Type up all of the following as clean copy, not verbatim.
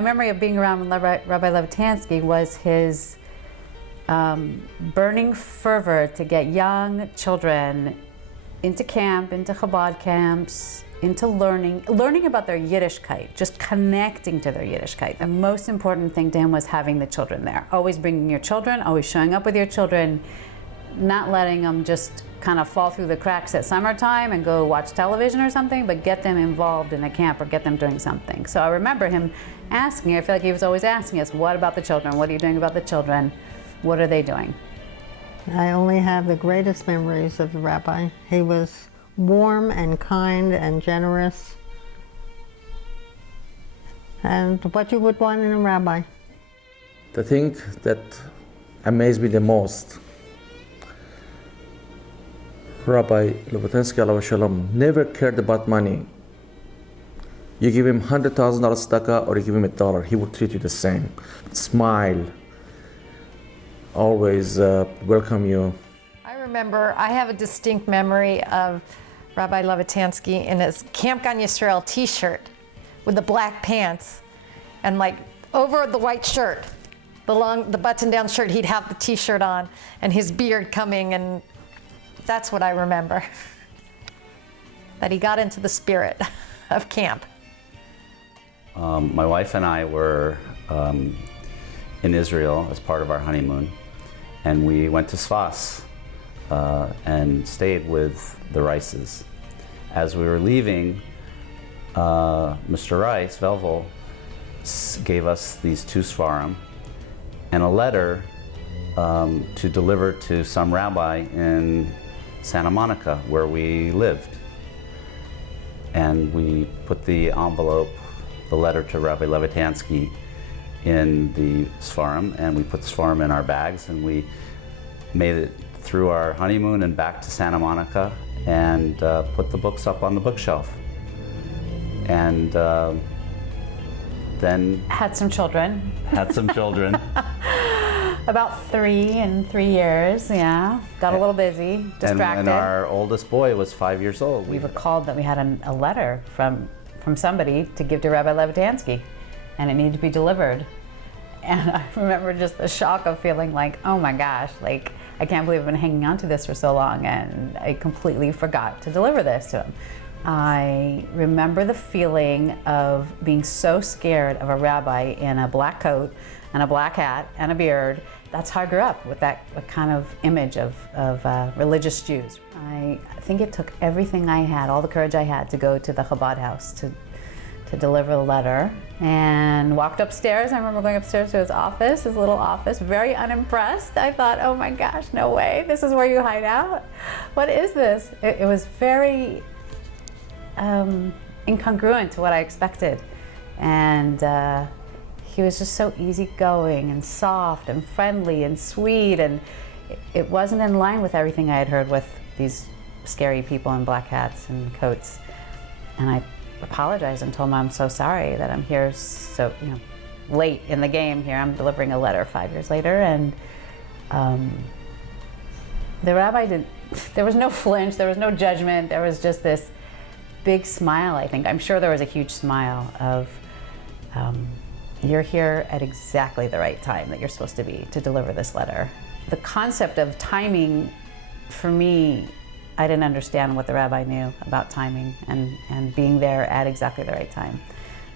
My memory of being around Rabbi Levitansky was his burning fervor to get young children into camp, into Chabad camps, into learning about their Yiddishkeit, just connecting to their Yiddishkeit. The most important thing to him was having the children there. Always bringing your children, always showing up with your children, not letting them just kind of fall through the cracks at summertime and go watch television or something, but get them involved in a camp or get them doing something. So I remember him asking, I feel like he was always asking us, what about the children? What are you doing about the children? What are they doing? I only have the greatest memories of the rabbi. He was warm and kind and generous, and what you would want in a rabbi. The thing that amazed me the most, Rabbi Levitansky alav shalom never cared about money. You give him $100,000 tzedakah or you give him $1, he would treat you the same. Smile, always welcome you. I remember, I have a distinct memory of Rabbi Levitansky in his Camp Gan Yisrael t-shirt with the black pants, and like over the white shirt, the button-down shirt, he'd have the t-shirt on and his beard coming, and that's what I remember. That he got into the spirit of camp. My wife and I were in Israel as part of our honeymoon, and we went to Sfas and stayed with the Rices. As we were leaving, Mr. Rice, Velvel, gave us these 2 svarim and a letter to deliver to some rabbi in Santa Monica, where we lived. And we put the envelope, the letter to Rabbi Levitansky, in the svarim, and we put the svarim in our bags, and we made it through our honeymoon and back to Santa Monica, and put the books up on the bookshelf. And then Had some children. had some children. About 3 in 3 years, yeah. Got a little busy, distracted. And our oldest boy was 5 years old. We recalled that we had a letter from somebody to give to Rabbi Levitansky, and it needed to be delivered. And I remember just the shock of feeling like, oh my gosh, like, I can't believe I've been hanging on to this for so long, and I completely forgot to deliver this to him. I remember the feeling of being so scared of a rabbi in a black coat and a black hat and a beard. That's how I grew up, with that kind of image of religious Jews. I think it took everything I had, all the courage I had, to go to the Chabad house to deliver the letter, and walked upstairs. I remember going upstairs to his office, his little office, very unimpressed. I thought, oh my gosh, no way, this is where you hide out? What is this? It was very incongruent to what I expected. And he was just so easygoing and soft and friendly and sweet, and it wasn't in line with everything I had heard with these scary people in black hats and coats. And I apologized and told him I'm so sorry that I'm here so late in the game here. I'm delivering a letter 5 years later, and the rabbi there was no flinch, there was no judgment, there was just this big smile, I think. I'm sure there was a huge smile of, you're here at exactly the right time that you're supposed to be to deliver this letter. The concept of timing, for me, I didn't understand what the rabbi knew about timing and being there at exactly the right time.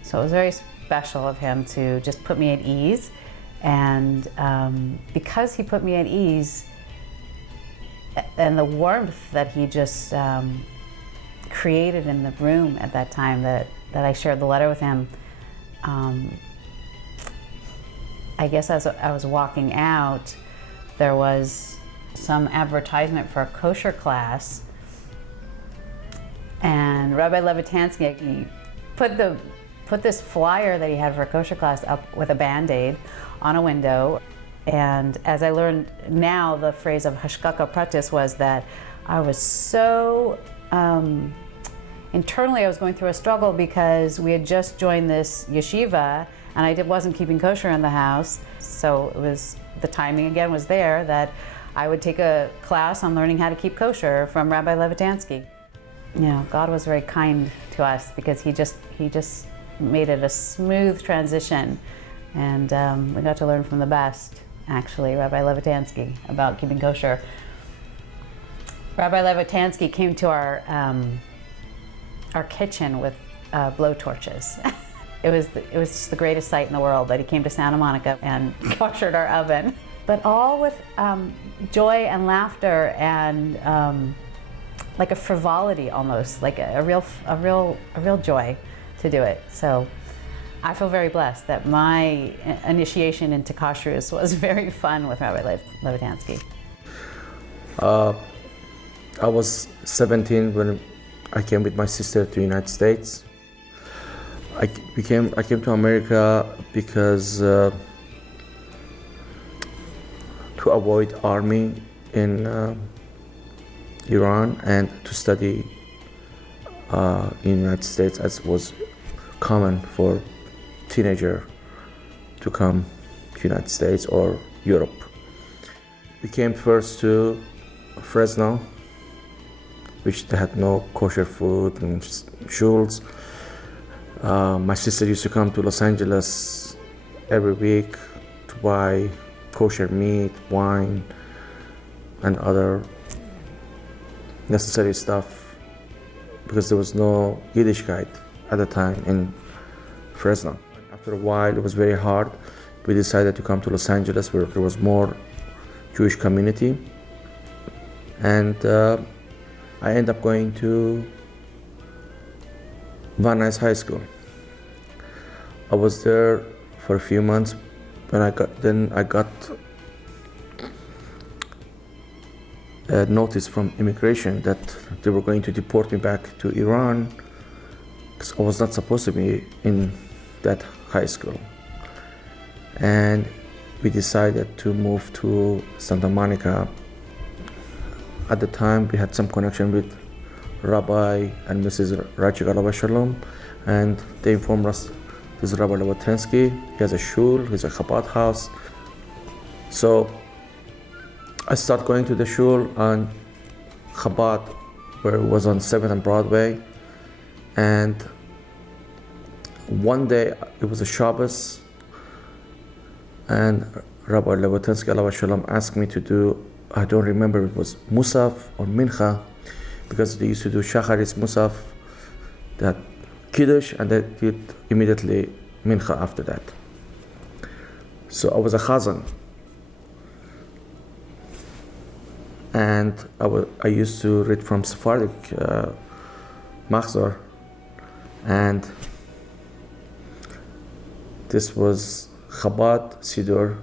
So it was very special of him to just put me at ease. And because he put me at ease, and the warmth that he just created in the room at that time that I shared the letter with him, I guess as I was walking out, there was some advertisement for a kosher class, and Rabbi Levitansky, he put this flyer that he had for a kosher class up with a Band-Aid on a window. And as I learned now, the phrase of hashkaka pratis was that I was so internally I was going through a struggle because we had just joined this yeshiva and I wasn't keeping kosher in the house. So it was, the timing again was there that I would take a class on learning how to keep kosher from Rabbi Levitansky. You know, God was very kind to us because he just made it a smooth transition. And we got to learn from the best, actually, Rabbi Levitansky, about keeping kosher. Rabbi Levitansky came to our kitchen with blow torches. It was just the greatest sight in the world that he came to Santa Monica and koshered our oven. But all with joy and laughter and like a frivolity almost, like a real joy to do it. So I feel very blessed that my initiation into kashrus was very fun with Rabbi Levitansky. I was 17 when I came with my sister to the United States. I came to America because to avoid army in Iran and to study in the United States, as was common for teenager to come to the United States or Europe. We came first to Fresno, which they had no kosher food and shuls. My sister used to come to Los Angeles every week to buy kosher meat, wine, and other necessary stuff because there was no Yiddishkeit at the time in Fresno. After a while, it was very hard. We decided to come to Los Angeles where there was more Jewish community. And I ended up going to Van Nuys High School. I was there for a few months. When I got a notice from immigration that they were going to deport me back to Iran because I was not supposed to be in that high school. And we decided to move to Santa Monica. At the time, we had some connection with Rabbi and Mrs. Rachik Alav Shalom, and they informed us this is Rabbi Levitansky. He has a shul, he has a Chabad house. So I started going to the shul on Chabad, where it was on 7th and Broadway. And one day, it was a Shabbos, and Rabbi Levitansky Alav Shalom asked me to do, I don't remember if it was Musaf or Mincha, because they used to do Shacharis Musaf, that Kiddush, and they did immediately Mincha after that. So I was a Chazan. And I used to read from Sephardic Machzor, and this was Chabad Siddur.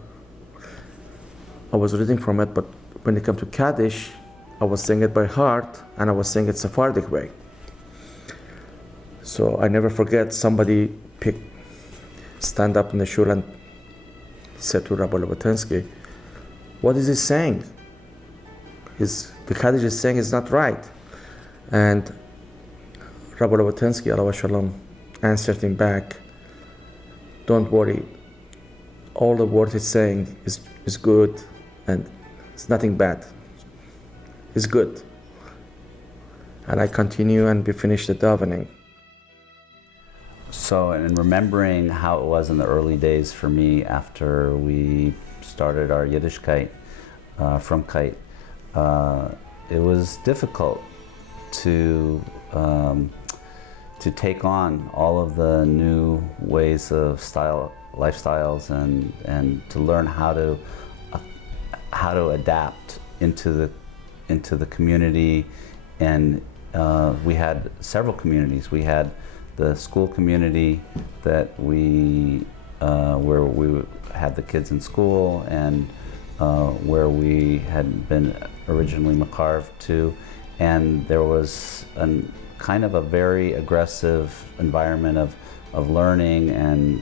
I was reading from it, but when it came to Kaddish, I was saying it by heart, and I was saying it Sephardic way. So I never forget, somebody stand up in the shul and said to Rabbi Levitansky, "What is he saying? The Kaddish is saying is not right." And Rabbi Levitansky, Alav Shalom, answered him back, "Don't worry, all the word he's saying is good, and it's nothing bad. It's good." And I continue, and we finish the davening. So, in remembering how it was in the early days for me after we started our Yiddishkeit, Frumkeit, it was difficult to take on all of the new ways of lifestyles, and to learn how to adapt into the community. And we had several communities. We had the school community that where we had the kids in school, and where we had been originally makarv to, and there was kind of a very aggressive environment of learning, and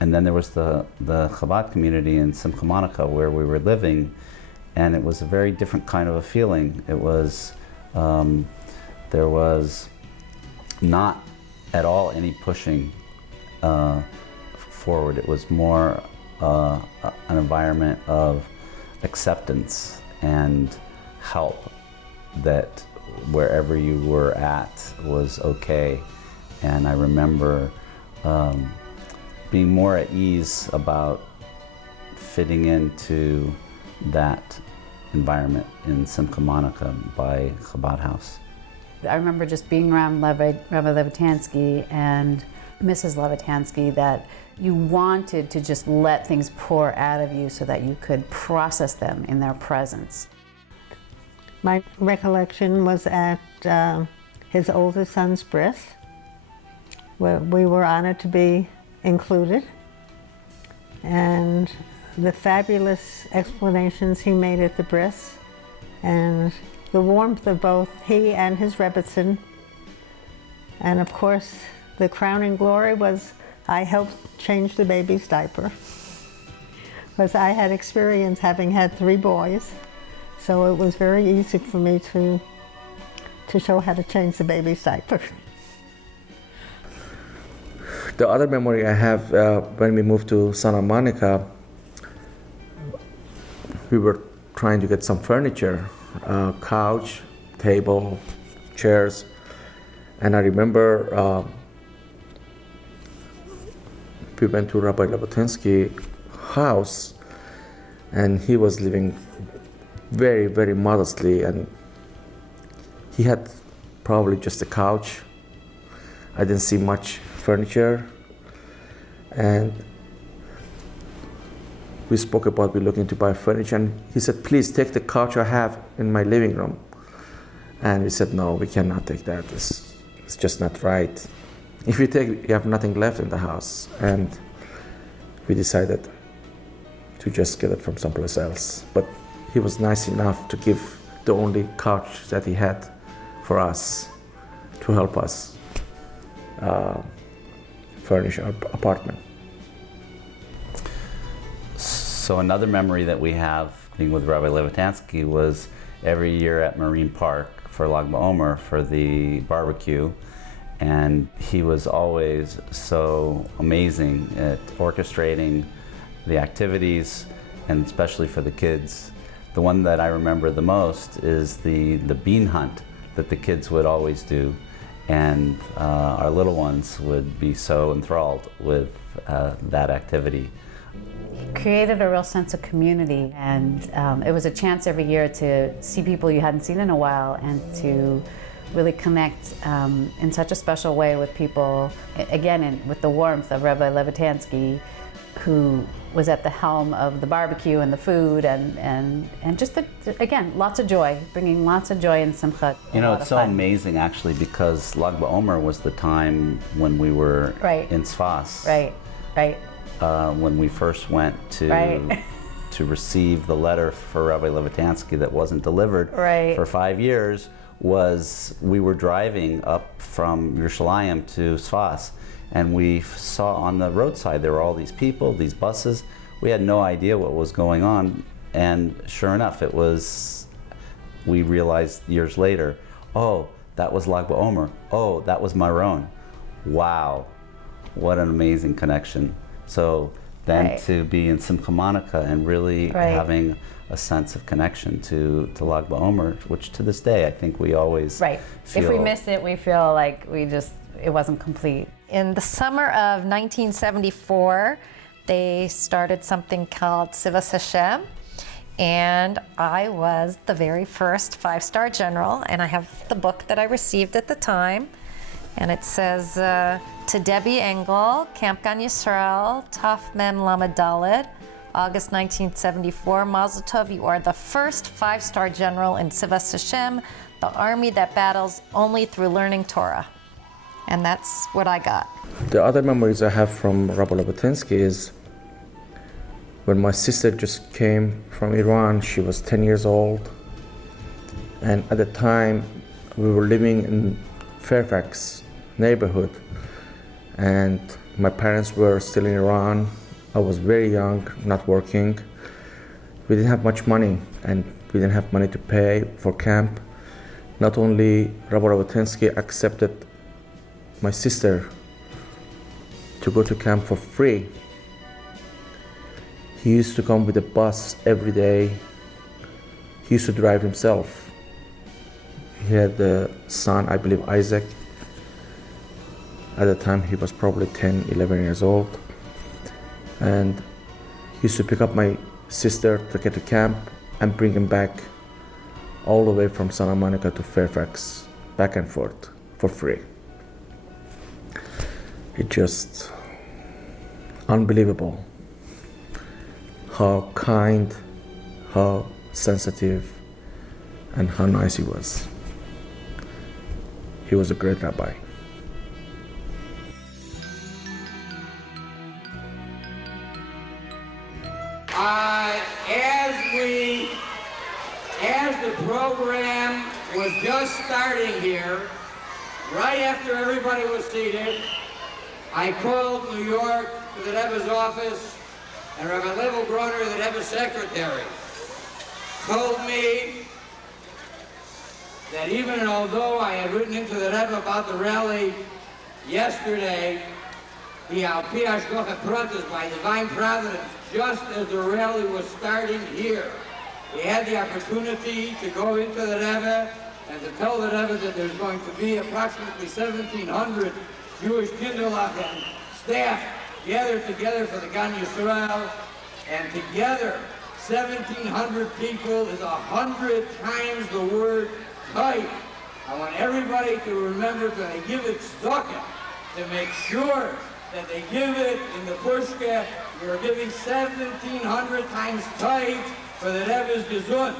then there was the Chabad community in Simcha Monica where we were living, and it was a very different kind of a feeling. It was there was not at all any pushing forward. It was more an environment of acceptance and help, that wherever you were at was okay, And I remember being more at ease about fitting into that environment in Simcha Monica by Chabad House. I remember just being around Rabbi Levitansky and Mrs. Levitansky, that you wanted to just let things pour out of you so that you could process them in their presence. My recollection was at his oldest son's bris, where we were honored to be included, and the fabulous explanations he made at the bris, and the warmth of both he and his Rebbitzin. And of course, the crowning glory was I helped change the baby's diaper, because I had experience having had 3 boys, so it was very easy for me to show how to change the baby's diaper. The other memory I have, when we moved to Santa Monica, we were trying to get some furniture, couch, table, chairs, and I remember we went to Rabbi Levitansky's house, and he was living very, very modestly, and he had probably just a couch. I didn't see much furniture, and we spoke about we looking to buy furniture, and he said, please take the couch I have in my living room. And we said, no, we cannot take that. It's just not right. If you take, you have nothing left in the house. And we decided to just get it from someplace else. But he was nice enough to give the only couch that he had for us to help us furnish our apartment. So another memory that we have being with Rabbi Levitansky was every year at Marine Park for Lag BaOmer for the barbecue, and he was always so amazing at orchestrating the activities, and especially for the kids. The one that I remember the most is the bean hunt that the kids would always do, and our little ones would be so enthralled with that activity. Created a real sense of community, and it was a chance every year to see people you hadn't seen in a while and to really connect in such a special way with people, again with the warmth of Rabbi Levitansky, who was at the helm of the barbecue and the food, and just again, lots of joy, bringing lots of joy and simcha. You know, it's so amazing actually, because Lag BaOmer was the time when we were in Sfas. Right. When we first went to to receive the letter for Rabbi Levitansky that wasn't delivered for 5 years, we were driving up from Yerushalayim to Sfas, and we saw on the roadside there were all these people, these buses. We had no idea what was going on, and sure enough, we realized years later, oh, that was Lag BaOmer. Oh, that was Maron. Wow, what an amazing connection. So then to be in Simcha Monica and really having a sense of connection to Lag BaOmer, which to this day I think we always feel. If we miss it, we feel like it wasn't complete. In the summer of 1974, they started something called Tzivas Hashem, and I was the very first 5-star general, and I have the book that I received at the time, and it says, to Debbie Engel, Camp Gan Yisrael, Taf Mem Lamed Daled, August 1974, Mazel Tov, you are the first 5-star general in Tzivas Hashem, the army that battles only through learning Torah. And that's what I got. The other memories I have from Rabbi Levitansky is when my sister just came from Iran. She was 10 years old, and at the time we were living in Fairfax neighborhood, and my parents were still in Iran. I was very young, not working. We didn't have much money, and we didn't have money to pay for camp. Not only Rabbi Levitansky accepted my sister to go to camp for free. He used to come with a bus every day. He used to drive himself. He had a son, I believe Isaac. At the time, he was probably 10, 11 years old. And he used to pick up my sister to get to camp and bring him back all the way from Santa Monica to Fairfax, back and forth, for free. It's just unbelievable how kind, how sensitive, and how nice he was. He was a great rabbi. As the program was just starting here, right after everybody was seated, I called New York to the Rebbe's office, and Rabbi Level Groner, the Rebbe's secretary, told me that even although I had written into the Rebbe about the rally yesterday, the Al-Pi Hashgacha Pratis, by divine providence, just as the rally was starting here, we had the opportunity to go into the Rebbe and to tell the Rebbe that there's going to be approximately 1,700 Jewish Kinderlach and staff gathered together for the Gan Yisrael, and together 1,700 people is 100 times the word tight. I want everybody to remember that they give it tzedakah, to make sure that they give it in the pushka. We're giving 1,700 times tight for the Rebbe's Gesund.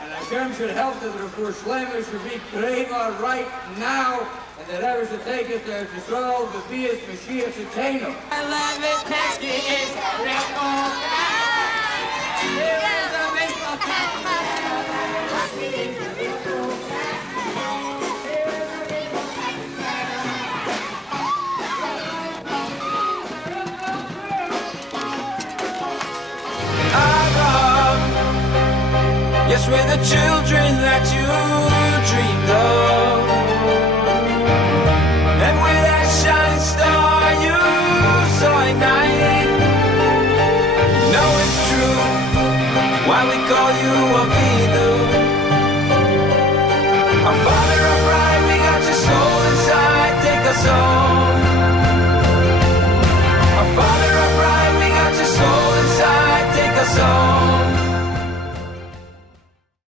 And Hashem should help that the Refuah Shlema should be Kreva right now, and the Rebbe should take us to Yisrael, B'Bias, Mashiach, Shetenu. Levitansky is Here is a baseball cap. Yes, we're the children that you dreamed of, and we're that shining star you saw ignite. You know it's true, it's why we call you Avidu. Our Father upright, we got your soul inside, take us home. Our Father upright, we got your soul inside, take us home.